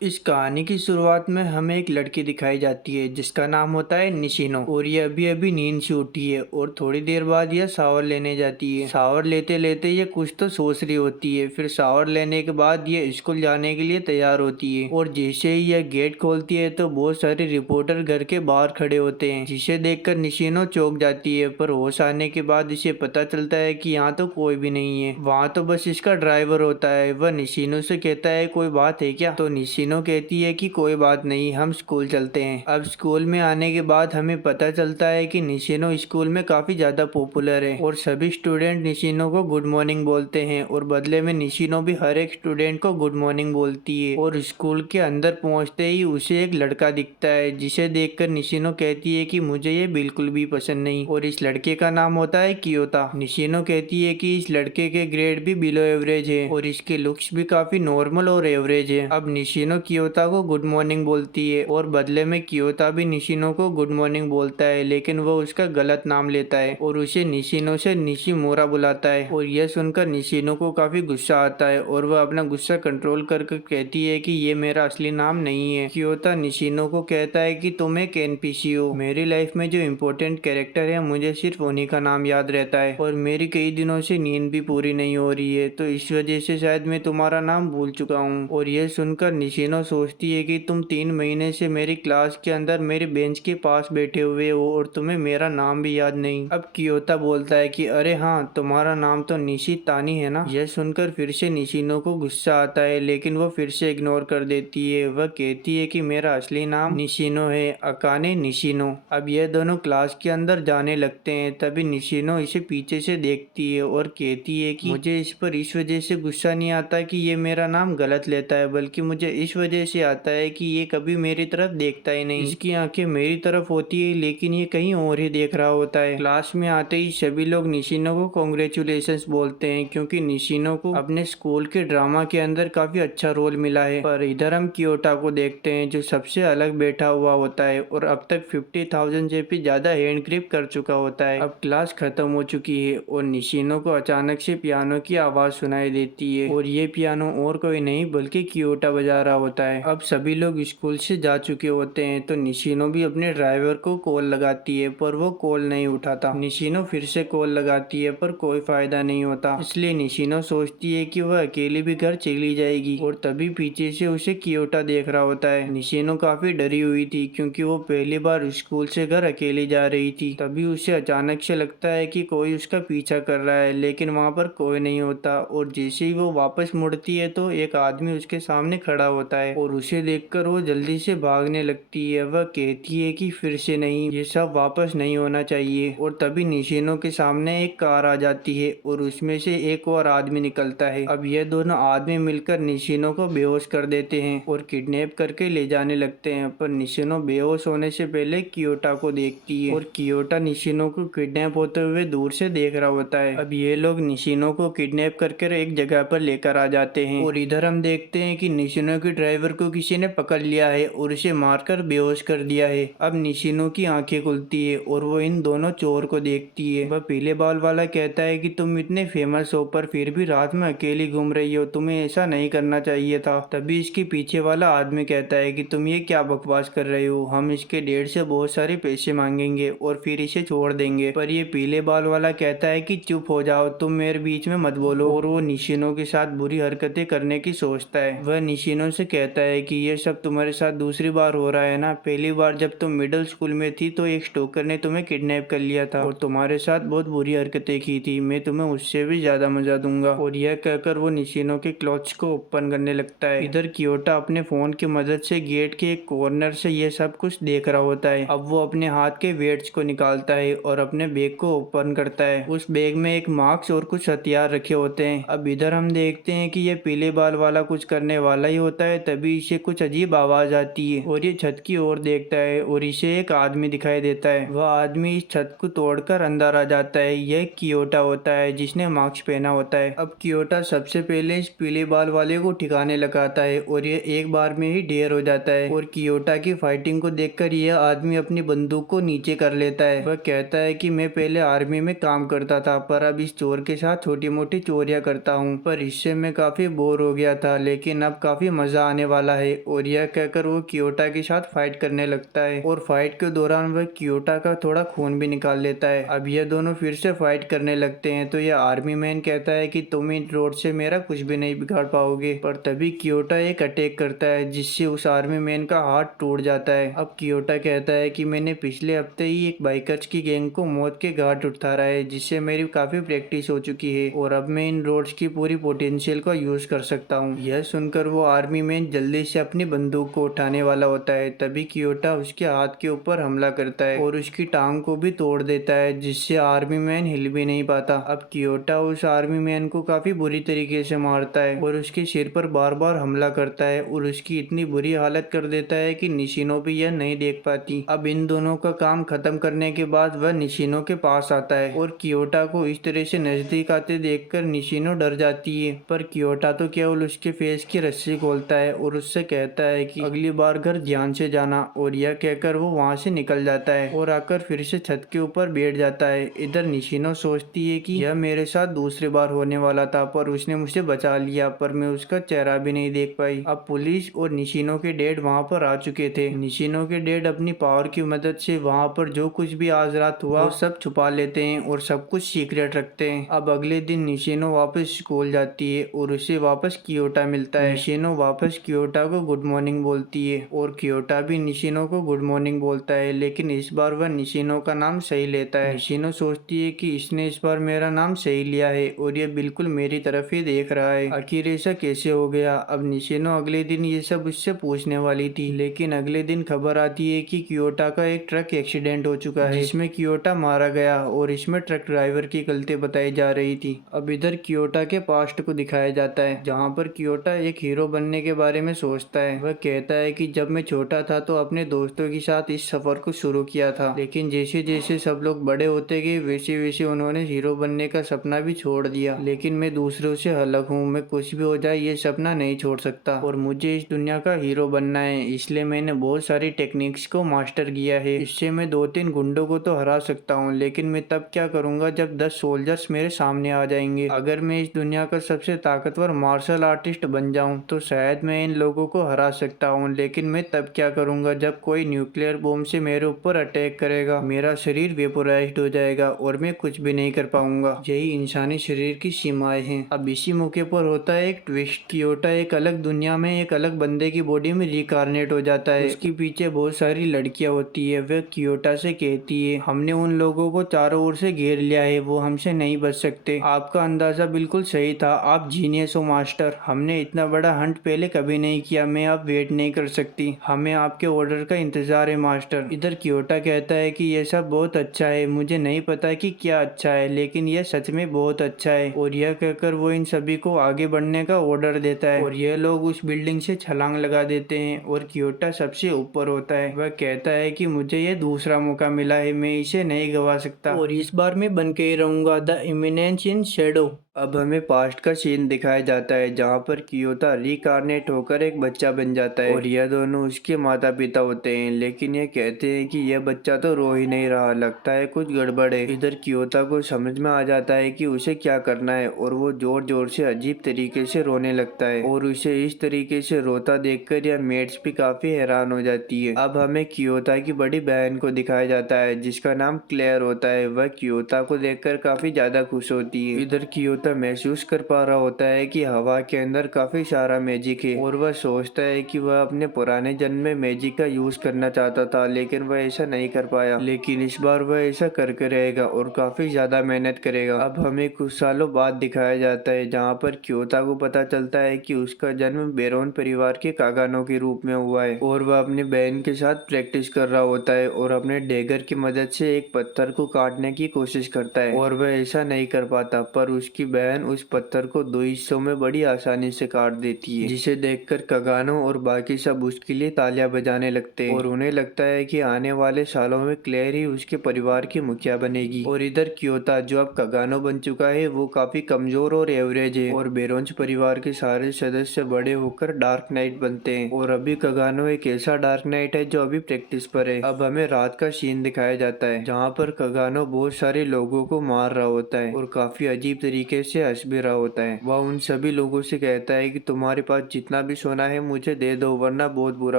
इस कहानी की शुरुआत में हमें एक लड़की दिखाई जाती है जिसका नाम होता है निशिनो और ये अभी अभी नींद से उठी है और थोड़ी देर बाद यह शावर लेने जाती है। शावर लेते लेते ये कुछ तो सोच रही होती है। फिर शावर लेने के बाद ये स्कूल जाने के लिए तैयार होती है और जैसे ही यह गेट खोलती है तो बहुत सारे रिपोर्टर घर के बाहर खड़े होते हैं, जिसे देखकर निशिनो चौंक जाती है। पर होश आने के बाद इसे पता चलता है कि यहाँ तो कोई भी नहीं है, वहाँ तो बस इसका ड्राइवर होता है। वह निशिनो से कहता है कोई बात है क्या, तो निशिनो कहती है कि कोई बात नहीं, हम स्कूल चलते हैं। अब स्कूल में आने के बाद हमें पता चलता है कि निशिनो स्कूल में काफी ज्यादा पॉपुलर है और सभी स्टूडेंट निशिनो को गुड मॉर्निंग बोलते हैं और बदले में निशिनो भी हर एक स्टूडेंट को गुड मॉर्निंग बोलती है। और स्कूल के अंदर पहुंचते ही उसे एक लड़का दिखता है, जिसे देखकर निशिनो कहती है कि मुझे ये बिल्कुल भी पसंद नहीं, और इस लड़के का नाम होता है कियोता। निशिनो कहती है कि इस लड़के के ग्रेड भी बिलो एवरेज है और इसके लुक्स भी काफी नॉर्मल और एवरेज है। अब निशिनो कियोता को गुड मॉर्निंग बोलती है और बदले में कियोता भी निशिनो को गुड मॉर्निंग बोलता है, लेकिन वो उसका गलत नाम लेता है और उसे निशिनो से निशिमोरा बुलाता है। और यह सुनकर निशिनो को काफी गुस्सा आता है और वह अपना गुस्सा कंट्रोल करके कहती है कि ये मेरा असली नाम नहीं है। कियोता निशिनो को कहता है कि तुम एक एनपीसी हो, मेरी लाइफ में जो इम्पोर्टेंट कैरेक्टर है मुझे सिर्फ उन्हीं का नाम याद रहता है और मेरी कई दिनों से नींद भी पूरी नहीं हो रही है, तो इस वजह से शायद मैं तुम्हारा नाम भूल चुका हूँ। और यह सुनकर निशिनो सोचती है कि तुम 3 महीने से मेरी क्लास के अंदर मेरे बेंच के पास बैठे हुए हो और तुम्हें मेरा नाम भी याद नहीं। अब कियोता बोलता है कि अरे हाँ, तुम्हारा नाम तो निशी तानी है ना। यह सुनकर फिर से निशिनो को गुस्सा आता है, लेकिन वो फिर से इग्नोर कर देती है। वह कहती है कि मेरा असली नाम निशिनो है, अकाने निशिनो। अब यह दोनों क्लास के अंदर जाने लगते हैं, तभी निशिनो इसे पीछे से देखती है और कहती है कि मुझे इस पर इस वजह से गुस्सा नहीं आता कि ये मेरा नाम गलत लेता है, बल्कि मुझे इस वजह से आता है कि ये कभी मेरी तरफ देखता ही नहीं। इसकी आंखें मेरी तरफ होती है लेकिन ये कहीं और ही देख रहा होता है। क्लास में आते ही सभी लोग निशिनो को कॉन्ग्रेचुलेशंस बोलते हैं, क्योंकि निशिनो को अपने स्कूल के ड्रामा के अंदर काफी अच्छा रोल मिला है। पर इधर हम कियोटा को देखते हैं जो सबसे अलग बैठा हुआ होता है और अब तक 50,000 से भी ज्यादा हैंड ग्रिप कर चुका होता है। अब क्लास खत्म हो चुकी है और निशिनो को अचानक से पियानो की आवाज सुनाई देती है और ये पियानो और कोई नहीं बल्कि कियोटा बजा रहा होता है। अब सभी लोग स्कूल से जा चुके होते हैं, तो निशिनो भी अपने ड्राइवर को कॉल लगाती है पर वो कॉल नहीं उठाता। निशिनो फिर से कॉल लगाती है पर कोई फायदा नहीं होता, इसलिए निशिनो सोचती है कि वह अकेली भी घर चली जाएगी। और तभी पीछे से उसे कियोटा देख रहा होता है। निशिनो काफी डरी हुई थी क्योंकि वो पहली बार स्कूल से घर अकेली जा रही थी। तभी उसे अचानक से लगता है कि कोई उसका पीछा कर रहा है, लेकिन वहाँ पर कोई नहीं होता। और जैसे ही वो वापस मुड़ती है तो एक आदमी उसके सामने खड़ा होता है और उसे देखकर वो जल्दी से भागने लगती है। वह कहती है कि फिर से नहीं, ये सब वापस नहीं होना चाहिए। और तभी निशिनो के सामने एक कार आ जाती है और उसमें से एक और आदमी निकलता है। अब ये दोनों आदमी मिलकर निशिनो को बेहोश कर देते हैं और किडनैप करके ले जाने लगते हैं। पर निशिनो बेहोश होने से पहले कियोटा को देखती है और कियोटा निशिनो को किडनैप होते हुए दूर से देख रहा होता है। अब ये लोग निशिनो को किडनैप करके एक जगह पर लेकर आ जाते हैं और इधर हम देखते हैं कि निशिनो के ड्राइवर को किसी ने पकड़ लिया है और उसे मारकर बेहोश कर दिया है। अब निशिनो की आंखें खुलती है और वो इन दोनों चोर को देखती है। वह पीले बाल वाला कहता है कि तुम इतने फेमस हो पर फिर भी रात में अकेली घूम रही हो, तुम्हें ऐसा नहीं करना चाहिए था। तभी इसके पीछे वाला आदमी कहता है कि तुम ये क्या बकवास कर रहे हो, हम इसके डेढ़ से बहुत सारे पैसे मांगेंगे और फिर इसे छोड़ देंगे। पर ये पीले बाल वाला कहता है कि चुप हो जाओ, तुम मेरे बीच में मत बोलो। और वो निशिनो के साथ बुरी हरकतें करने की सोचता है। वह निशिनो से कहता है कि ये सब तुम्हारे साथ दूसरी बार हो रहा है ना, पहली बार जब तुम मिडिल स्कूल में थी तो एक स्टोकर ने तुम्हें किडनैप कर लिया था और तुम्हारे साथ बहुत बुरी हरकतें की थी, मैं तुम्हें उससे भी ज्यादा मजा दूंगा। और यह कहकर वो निशिनो के क्लॉथ्स को ओपन करने लगता है। इधर कियोटा अपने फोन की मदद से गेट के एक कॉर्नर से यह सब कुछ देख रहा होता है। अब वो अपने हाथ के वेट्स को निकालता है और अपने बैग को ओपन करता है। उस बैग में एक मास्क और कुछ हथियार रखे होते हैं। अब इधर हम देखते हैं कि यह पीले बाल वाला कुछ करने वाला ही होता है, तभी इसे कुछ अजीब आवाज आती है और ये छत की ओर देखता है और इसे एक आदमी दिखाई देता है। वह आदमी इस छत को तोड़कर अंदर आ जाता है। यह कियोटा होता है जिसने मास्क पहना होता है। अब कियोटा सबसे पहले इस पीले बाल वाले को ठिकाने लगाता है और ये एक बार में ही ढेर हो जाता है। और कियोटा की फाइटिंग को देखकर यह आदमी अपनी बंदूक को नीचे कर लेता है। वह कहता है कि मैं पहले आर्मी में काम करता था पर अब इस चोर के साथ छोटी मोटी चोरियां करता हूँ, पर इससे मैं काफी बोर हो गया था, लेकिन अब काफी मजा आने वाला है। और यह कहकर वो कियोटा के साथ फाइट करने लगता है और फाइट के दौरान वह कियोटा का थोड़ा खून भी निकाल लेता है। अब यह दोनों फिर से फाइट करने लगते हैं तो यह आर्मी मैन कहता है कि तुम इन रोड से मेरा कुछ भी नहीं बिगाड़ पाओगे। पर तभी कियोटा एक अटैक करता है जिससे उस आर्मी मैन का हाथ टूट जाता है। अब कियोटा कहता है कि मैंने पिछले हफ्ते ही एक बाइकर्स की गैंग को मौत के घाट उतारा है, जिससे मेरी काफी प्रैक्टिस हो चुकी है और अब मैं इन रोड्स की पूरी पोटेंशियल का यूज कर सकता हूँ। यह सुनकर वो आर्मी मैन जल्दी से अपनी बंदूक को उठाने वाला होता है, तभी कियोटा उसके हाथ के ऊपर हमला करता है और उसकी टांग को भी तोड़ देता है, जिससे आर्मी मैन हिल भी नहीं पाता। अब कियोटा उस आर्मी मैन को काफी बुरी तरीके से मारता है और उसके सिर पर बार बार हमला करता है और उसकी इतनी बुरी हालत कर देता है कि निशिनो भी यह नहीं देख पाती। अब इन दोनों का काम खत्म करने के बाद वह निशिनो के पास आता है और कियोटा को इस तरह से नजदीक आते देखकर निशिनो डर जाती है। पर कियोटा तो केवल उसके फेस की रस्सी खोलता है और उससे कहता है कि अगली बार घर ध्यान से जाना, और यह कहकर वो वहाँ से निकल जाता है और आकर फिर से छत के ऊपर बैठ जाता है। इधर निशिनो सोचती है कि यह मेरे साथ दूसरी बार होने वाला था पर उसने मुझे बचा लिया, पर मैं उसका चेहरा भी नहीं देख पाई। अब पुलिस और निशिनो के डैड वहाँ पर आ चुके थे। निशिनो के डैड अपनी पावर की मदद से वहाँ पर जो कुछ भी आज रात हुआ वो सब छुपा लेते हैं और सब कुछ सीक्रेट रखते हैं। अब अगले दिन निशिनो वापस स्कूल जाती है और उसे वापस कियोटा मिलता है। निशिनो वापस कियोटा को गुड मॉर्निंग बोलती है और कियोटा भी निशिनो को गुड मॉर्निंग बोलता है, लेकिन इस बार वह निशिनो का नाम सही लेता है। निशिनो सोचती है कि इसने इस बार मेरा नाम सही लिया है और ये बिल्कुल मेरी तरफ ही देख रहा है। आखिर ऐसा कैसे हो गया। अब निशिनो अगले दिन ये सब उससे पूछने वाली थी, लेकिन अगले दिन खबर आती है कि कियोटा का एक ट्रक एक्सीडेंट हो चुका है जिसमें कियोटा मारा गया और इसमें ट्रक ड्राइवर की गलती बताई जा रही थी। अब इधर कियोटा के पास्ट को दिखाया जाता है जहाँ पर कियोटा एक हीरो बनने के बारे में सोचता है। वह कहता है कि जब मैं छोटा था तो अपने दोस्तों के साथ इस सफर को शुरू किया था, लेकिन जैसे जैसे सब लोग बड़े होते गए वैसे वैसे उन्होंने हीरो बनने का सपना भी छोड़ दिया। लेकिन मैं दूसरों से अलग हूँ, मैं कुछ भी हो जाए ये सपना नहीं छोड़ सकता और मुझे इस दुनिया का हीरो बनना है। इसलिए मैंने बहुत सारी टेक्निक्स को मास्टर किया है। इससे मैं 2-3 गुंडों को तो हरा सकता हूँ, लेकिन मैं तब क्या करूँगा जब 10 सोल्जर्स मेरे सामने आ जाएंगे। अगर मैं इस दुनिया का सबसे ताकतवर मार्शल आर्टिस्ट बन जाऊँ तो शायद मैं इन लोगों को हरा सकता हूँ, लेकिन मैं तब क्या करूँगा जब कोई न्यूक्लियर बॉम्ब से मेरे ऊपर अटैक करेगा, मेरा शरीर वेपोराइज्ड हो जाएगा और मैं कुछ भी नहीं कर पाऊंगा। यही इंसानी शरीर की सीमाएं हैं। अब इसी मौके पर होता है एक ट्विस्ट। कियोटा एक अलग दुनिया में एक अलग बंदे की बॉडी में रिकार्नेट हो जाता है। उसके पीछे बहुत सारी लड़कियां होती है। वह कियोटा से कहती है हमने उन लोगों को चारों ओर से घेर लिया है, वो हमसे नहीं बच सकते। आपका अंदाजा बिल्कुल सही था, आप जीनियस हो मास्टर। हमने इतना बड़ा हंट पहले कभी नहीं किया, मैं अब वेट नहीं कर सकती, हमें आपके ऑर्डर का इंतजार है मास्टर। इधर कियोटा कहता है कि यह सब बहुत अच्छा है, मुझे नहीं पता कि क्या अच्छा है, लेकिन यह सच में बहुत अच्छा है। और यह कहकर वो इन सभी को आगे बढ़ने का ऑर्डर देता है और यह लोग उस बिल्डिंग से छलांग लगा देते हैं और कियोटा सबसे ऊपर होता है। वह कहता है कि मुझे यह दूसरा मौका मिला है, मैं इसे नहीं गवा सकता और इस बार मैं बन के ही रहूंगा द इमिनेंस इन शैडो। अब हमें पास्ट का सीन दिखाया जाता है जहाँ पर कियोटा रिकार्नेट होकर एक बच्चा बन जाता है और यह दोनों उसके माता पिता होते हैं, लेकिन ये कहते हैं कि यह बच्चा तो रो ही नहीं रहा, लगता है कुछ गड़बड़ है। इधर कियोटा को समझ में आ जाता है कि उसे क्या करना है और वो जोर जोर से अजीब तरीके से रोने लगता है और उसे इस तरीके से रोता देखकर यह मेट्स भी काफी हैरान हो जाती है। अब हमें कियोटा की बड़ी बहन को दिखाया जाता है जिसका नाम क्लेयर होता है। वह कियोटा को देखकर काफी ज्यादा खुश होती है। इधर कियोटा महसूस कर पा रहा होता है कि हवा के अंदर काफी सारा मैजिक है और वह सोचता है कि वह अपने पुराने जन्म में मैजिक का यूज करना चाहता था, लेकिन वह ऐसा नहीं कर पाया। लेकिन इस बार वह ऐसा करके रहेगा और काफी ज्यादा मेहनत करेगा। अब हमें कुछ सालों बाद दिखाया जाता है जहाँ पर कियोटा को पता चलता है कि उसका जन्म बेरोन परिवार के कागानो के रूप में हुआ है और वह अपनी बहन के साथ प्रैक्टिस कर रहा होता है और अपने डेगर की मदद से एक पत्थर को काटने की कोशिश करता है और वह ऐसा नहीं कर पाता, पर उसकी बहन उस पत्थर को 2 हिस्सों में बड़ी आसानी से काट देती है, जिसे देखकर कागानो और बाकी सब उसके लिए तालियां बजाने लगते हैं और उन्हें लगता है कि आने वाले सालों में क्लेयर ही उसके परिवार की मुखिया बनेगी। और इधर कियोटा जो अब कागानो बन चुका है वो काफी कमजोर और एवरेज है और बेरोंज परिवार के सारे सदस्य बड़े होकर डार्क नाइट बनते हैं और अभी कागानो एक ऐसा डार्क नाइट है जो अभी प्रैक्टिस पर है। अब हमें रात का सीन दिखाया जाता है जहाँ पर कागानो बहुत सारे लोगों को मार रहा होता है और काफी अजीब तरीके तेज से हंस भी रहा होता है। वह उन सभी लोगों से कहता है कि तुम्हारे पास जितना भी सोना है मुझे दे दो वरना बहुत बुरा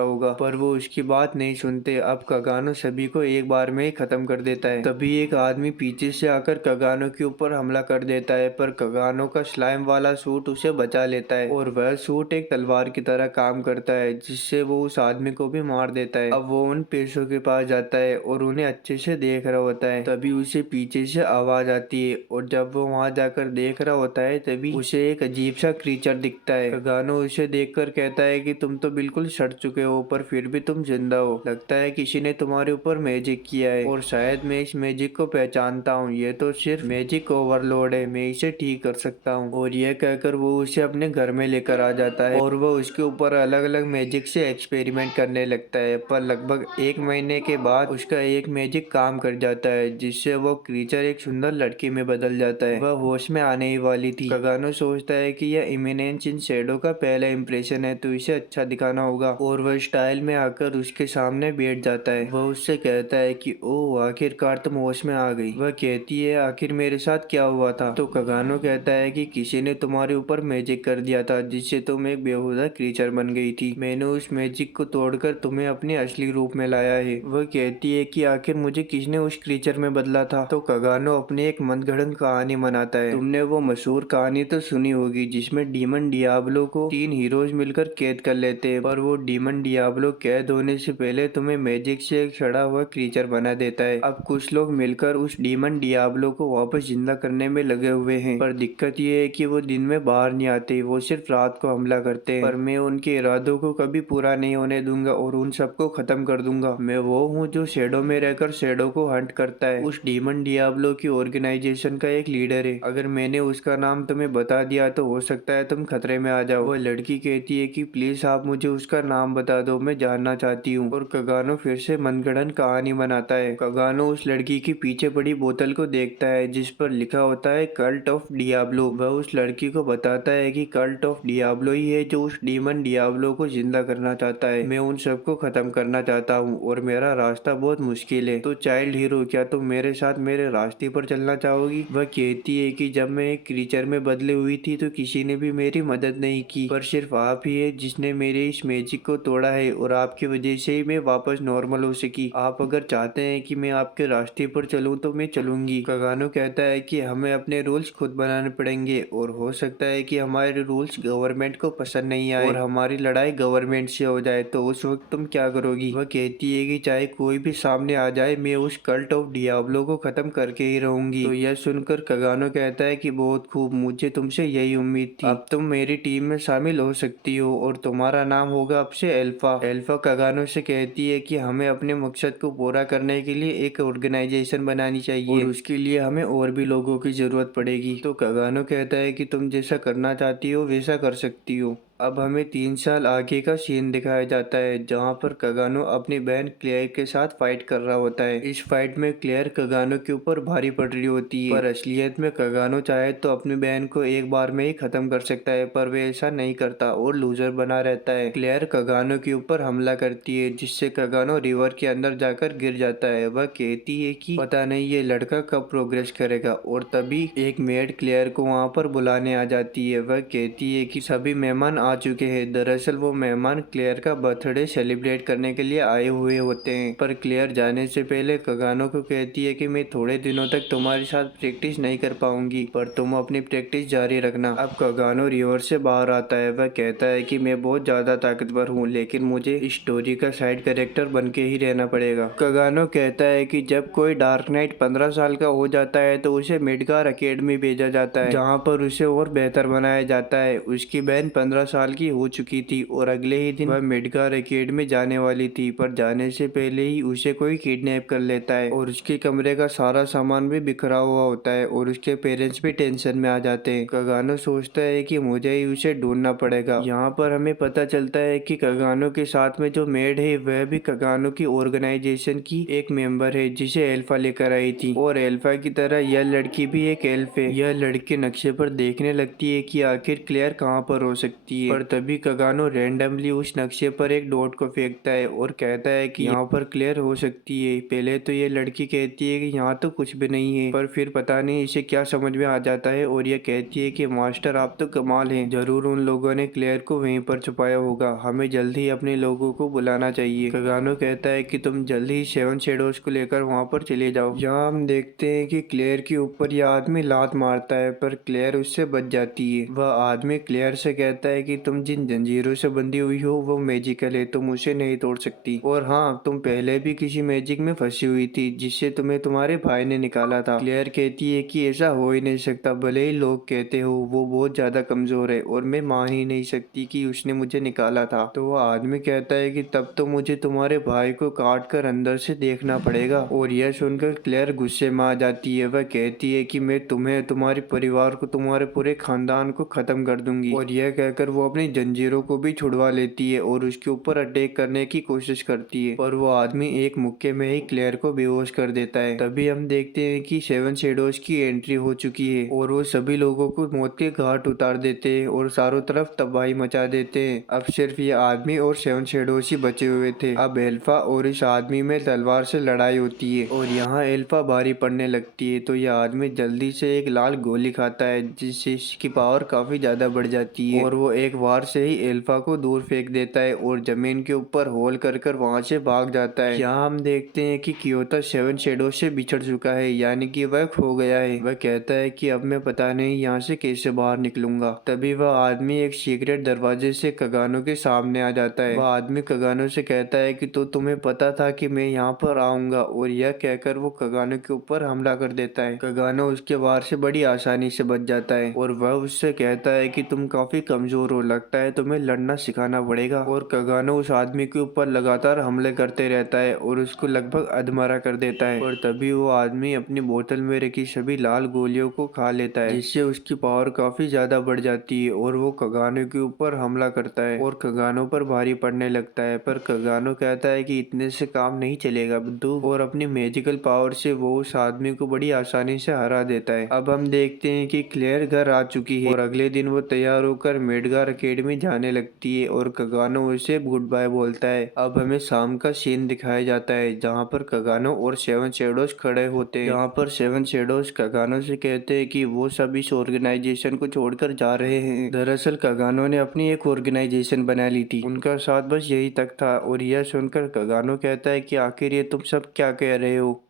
होगा, पर वो उसकी बात नहीं सुनते। अब कगानो सभी को एक बार में ही खत्म कर देता है। तभी एक आदमी पीछे से आकर कगानो के ऊपर हमला कर देता है, पर कगानो का स्लाइम वाला सूट उसे बचा लेता है और वह सूट एक तलवार की तरह काम करता है, जिससे वो उस आदमी को भी मार देता है। अब वो उन पेशों के पास जाता है और उन्हें अच्छे से देख रहा होता है। तभी उसे पीछे से आवाज आती है और जब वो वहां जाकर देख रहा होता है तभी उसे एक अजीब सा क्रीचर दिखता है। कगानो उसे देखकर कहता है कि तुम तो बिल्कुल सड़ चुके हो पर फिर भी तुम जिंदा हो। लगता है किसी ने तुम्हारे ऊपर मैजिक किया है और शायद मैं इस मैजिक को पहचानता हूँ। ये तो सिर्फ मैजिक ओवरलोड है, मैं इसे ठीक कर सकता हूँ। और यह कहकर वो उसे अपने घर में लेकर आ जाता है और वो उसके ऊपर अलग अलग मैजिक से एक्सपेरिमेंट करने लगता है। पर लगभग 1 महीने के बाद उसका एक मैजिक काम कर जाता है, जिससे वो क्रीचर एक सुंदर लड़की में बदल जाता है। वह होश में आने ही वाली थी। कगानो सोचता है कि यह इमिनेंस इन शैडो का पहला इंप्रेशन है तो इसे अच्छा दिखाना होगा और वह स्टाइल में आकर उसके सामने बैठ जाता है। वह उससे कहता है कि ओह आखिरकार तुम होश में आ गई। वह कहती है आखिर मेरे साथ क्या हुआ था। तो कगानो कहता है कि किसी ने तुम्हारे ऊपर मैजिक कर दिया था जिससे तुम एक बेहुदा क्रीचर बन गई थी। मैंने उस मैजिक को तोड़कर तुम्हें अपने असली रूप में लाया है। वह कहती है कि आखिर मुझे किसने उस क्रीचर में बदला था। तो कगानो अपनी एक मनगढ़ंत कहानी मनाता है। तुमने वो मशहूर कहानी तो सुनी होगी जिसमें डीमन डियाब्लो को 3 हीरोज मिलकर कैद कर लेते हैं, पर वो डीमन डियाब्लो कैद होने से पहले तुम्हें मैजिक से एक सड़ा हुआ क्रीचर बना देता है। अब कुछ लोग मिलकर उस डीमन डियाब्लो को वापस जिंदा करने में लगे हुए हैं, पर दिक्कत ये है कि वो दिन में बाहर नहीं आते, वो सिर्फ रात को हमला करते हैं। पर मैं उनके इरादों को कभी पूरा नहीं होने दूंगा और उन सबको खत्म कर दूंगा। मैं वो हूँ जो शैडो में रहकर शैडो को हंट करता है। उस डीमन डियाब्लो की ऑर्गेनाइजेशन का एक लीडर है। अगर मैंने उसका नाम तुम्हें बता दिया तो हो सकता है तुम खतरे में आ जाओ। वह लड़की कहती है कि प्लीज आप मुझे उसका नाम बता दो, मैं जानना चाहती हूँ। और कगानो फिर से मनगढ़ंत कहानी बनाता है। कगानो उस लड़की की पीछे पड़ी बोतल को देखता है जिस पर लिखा होता है कल्ट ऑफ डियाब्लो। वह उस लड़की को बताता है कि कल्ट ऑफ डियाब्लो ही है जो उस डीमन डियाब्लो को जिंदा करना चाहता है। मैं उन सबको खत्म करना चाहता हूँ और मेरा रास्ता बहुत मुश्किल है। तो चाइल्ड हीरो क्या तुम मेरे साथ मेरे रास्ते पर चलना चाहोगी। वह कहती है कि जब मैं एक क्रीचर में बदली हुई थी तो किसी ने भी मेरी मदद नहीं की, पर सिर्फ आप ही है जिसने मेरे इस मैजिक को तोड़ा है और आपकी वजह से ही मैं वापस नॉर्मल हो सकी। आप अगर चाहते हैं कि मैं आपके रास्ते पर चलूं तो मैं चलूंगी। कगानो कहता है कि हमें अपने रूल्स खुद बनाने पड़ेंगे और हो सकता है कि हमारे रूल्स गवर्नमेंट को पसंद नहीं आए और हमारी लड़ाई गवर्नमेंट से हो जाए, तो उस वक्त तुम क्या करोगी। वह कहती है कि चाहे कोई भी सामने आ जाए मैं उस कल्ट ऑफ डियाब्लो को खत्म करके ही रहूंगी। तो यह सुनकर कगानो कहता है कि बहुत खूब, मुझे तुमसे यही उम्मीद थी। अब तुम मेरी टीम में शामिल हो सकती हो और तुम्हारा नाम होगा अब से अल्फा। अल्फा कगानो से कहती है कि हमें अपने मकसद को पूरा करने के लिए एक ऑर्गेनाइजेशन बनानी चाहिए और उसके लिए हमें और भी लोगों की जरूरत पड़ेगी। तो कगानो कहता है कि तुम जैसा करना चाहती हो वैसा कर सकती हो। अब हमें 3 साल आगे का सीन दिखाया जाता है जहाँ पर कगानो अपनी बहन क्लेयर के साथ फाइट कर रहा होता है। इस फाइट में क्लेयर कगानो के ऊपर भारी पड़ रही होती है, पर असलियत में कगानो चाहे तो अपनी बहन को एक बार में ही खत्म कर सकता है, पर वे ऐसा नहीं करता और लूजर बना रहता है। क्लेयर कगानो के ऊपर हमला करती है जिससे कगानो रिवर के अंदर जाकर गिर जाता है। वह कहती है कि पता नहीं ये लड़का कब प्रोग्रेस करेगा और तभी एक मेड क्लेयर को वहाँ पर बुलाने आ जाती है। वह कहती है कि सभी मेहमान आ चुके हैं। दरअसल वो मेहमान क्लेयर का बर्थडे सेलिब्रेट करने के लिए आए हुए होते हैं, पर क्लेयर जाने से पहले कगानो को कहती है कि मैं थोड़े दिनों तक तुम्हारे साथ प्रैक्टिस नहीं कर पाऊंगी, पर तुम अपनी प्रैक्टिस जारी रखना। अब कगानो रिवर से बाहर आता है। वह कहता है कि मैं बहुत ज्यादा ताकतवर हूँ लेकिन मुझे इस स्टोरी का साइड कैरेक्टर बन के ही रहना पड़ेगा। कगानो कहता है कि जब कोई डार्क नाइट 15 साल का हो जाता है तो उसे मिडगार अकेडमी भेजा जाता है जहाँ पर उसे और बेहतर बनाया जाता है। उसकी बहन 15 साल की हो चुकी थी और अगले ही दिन वह मिडगार अकेडमी जाने वाली थी, पर जाने से पहले ही उसे कोई किडनैप कर लेता है और उसके कमरे का सारा सामान भी बिखरा हुआ होता है और उसके पेरेंट्स भी टेंशन में आ जाते हैं। कगानो सोचता है कि मुझे ही उसे ढूंढना पड़ेगा। यहाँ पर हमें पता चलता है कि कगानो के साथ में जो मेड है वह भी कगानो की ऑर्गेनाइजेशन की एक मेंबर है जिसे एल्फा लेकर आई थी, और एल्फा की तरह यह लड़की भी एक एल्फ है। यह लड़की नक्शे पर देखने लगती है कि आखिर क्लेयर कहाँ पर हो सकती जाती है। पर तभी कगानो रैंडमली उस नक्शे पर एक डॉट को फेंकता है और कहता है कि यहाँ पर क्लेयर हो सकती है। पहले तो ये लड़की कहती है कि यहाँ तो कुछ भी नहीं है, पर फिर पता नहीं इसे क्या समझ में आ जाता है और ये कहती है कि मास्टर आप तो कमाल हैं, जरूर उन लोगों ने क्लेयर को वहीं पर छुपाया होगा, हमें जल्दी ही अपने लोगों को बुलाना चाहिए। कगानो कहता है कि तुम जल्दी ही सेवन शेडोज को लेकर वहाँ पर चले जाओ। यहाँ हम देखते हैं कि क्लेयर के ऊपर यह आदमी लात मारता है, पर क्लेयर उससे बच जाती है। वह आदमी क्लेयर से कहता है कि तुम जिन जंजीरों से बंधी हुई हो वो मैजिकल है, तुम उसे नहीं तोड़ सकती, और हाँ तुम पहले भी किसी मैजिक में फंसी हुई थी जिससे तुम्हें तुम्हारे भाई ने निकाला था। क्लेयर कहती है कि ऐसा हो ही नहीं सकता, भले ही लोग कहते हो वो बहुत ज्यादा कमजोर है और मैं मान ही नहीं सकती कि उसने मुझे निकाला था। तो वह आदमी कहता है कि तब तो मुझे तुम्हारे भाई को काट कर अंदर से देखना पड़ेगा, और यह सुनकर क्लेयर गुस्से में आ जाती है। वह कहती है कि मैं तुम्हें, तुम्हारे परिवार को, तुम्हारे पूरे खानदान को खत्म कर दूंगी, और यह कहकर वो अपनी जंजीरों को भी छुड़वा लेती है और उसके ऊपर अटैक करने की कोशिश करती है, पर वो आदमी एक मुक्के में ही क्लेयर को बेहोश कर देता है। तभी हम देखते हैं कि सेवन शेडोज की एंट्री हो चुकी है और वो सभी लोगों को मौत के घाट उतार देते हैं और चारों तरफ तबाही मचा देते हैं। अब सिर्फ ये आदमी और सेवन शेडोज ही बचे हुए थे। अब एल्फा और इस आदमी में तलवार से लड़ाई होती है और यहाँ एल्फा भारी पड़ने लगती है, तो यह आदमी जल्दी से एक लाल गोली खाता है जिससे इसकी पावर काफी ज्यादा बढ़ जाती है, और वो एक वार से ही एल्फा को दूर फेंक देता है और जमीन के ऊपर होल कर वहां से भाग जाता है। यहाँ हम देखते हैं कि कियोता सेवन शेडो से बिछड़ चुका है, यानी कि वह खो गया है। वह कहता है कि अब मैं पता नहीं यहाँ से कैसे बाहर निकलूंगा। तभी वह आदमी एक सीक्रेट दरवाजे से कगानो के सामने आ जाता है। वह आदमी कगानो से कहता है कि तो तुम्हें पता था कि मैं यहाँ पर आऊंगा, और यह कहकर वो कगानो के ऊपर हमला कर देता है। कगानो उसके वार से बड़ी आसानी से बच जाता है और वह उससे कहता है कि तुम काफी कमजोर हो, लगता है तुम्हें लड़ना सिखाना पड़ेगा। और कगानो उस आदमी के ऊपर लगातार हमले करते रहता है और उसको लगभग अधमरा कर देता है, और तभी वो आदमी अपनी बोतल में रखी सभी लाल गोलियों को खा लेता है, जिससे उसकी पावर काफी ज्यादा बढ़ जाती है और वो कगानो के ऊपर हमला करता है और कगानो पर भारी पड़ने लगता है। पर कगानो कहता है कि इतने से काम नहीं चलेगा बुद्धू, और अपनी मैजिकल पावर से वो उस आदमी को बड़ी आसानी से हरा देता है। अब हम देखते हैं कि क्लेयर घर आ चुकी है और अगले दिन वो तैयार होकर मेडगार एकेडमी जाने लगती है और कगानो उसे गुड बाय बोलता है। अब हमें शाम का सीन दिखाया जाता है जहाँ पर कगानो और सेवन शेडोज खड़े होते हैं। यहाँ पर सेवन शेडोज कगानो से कहते हैं कि वो सब इस ऑर्गेनाइजेशन को छोड़कर जा रहे हैं। दरअसल कगानो ने अपनी एक ऑर्गेनाइजेशन बना ली थी, उनका साथ बस यही तक था, और यह सुनकर कगानो कहता है कि आखिर ये तुम सब क्या कह रहे हो।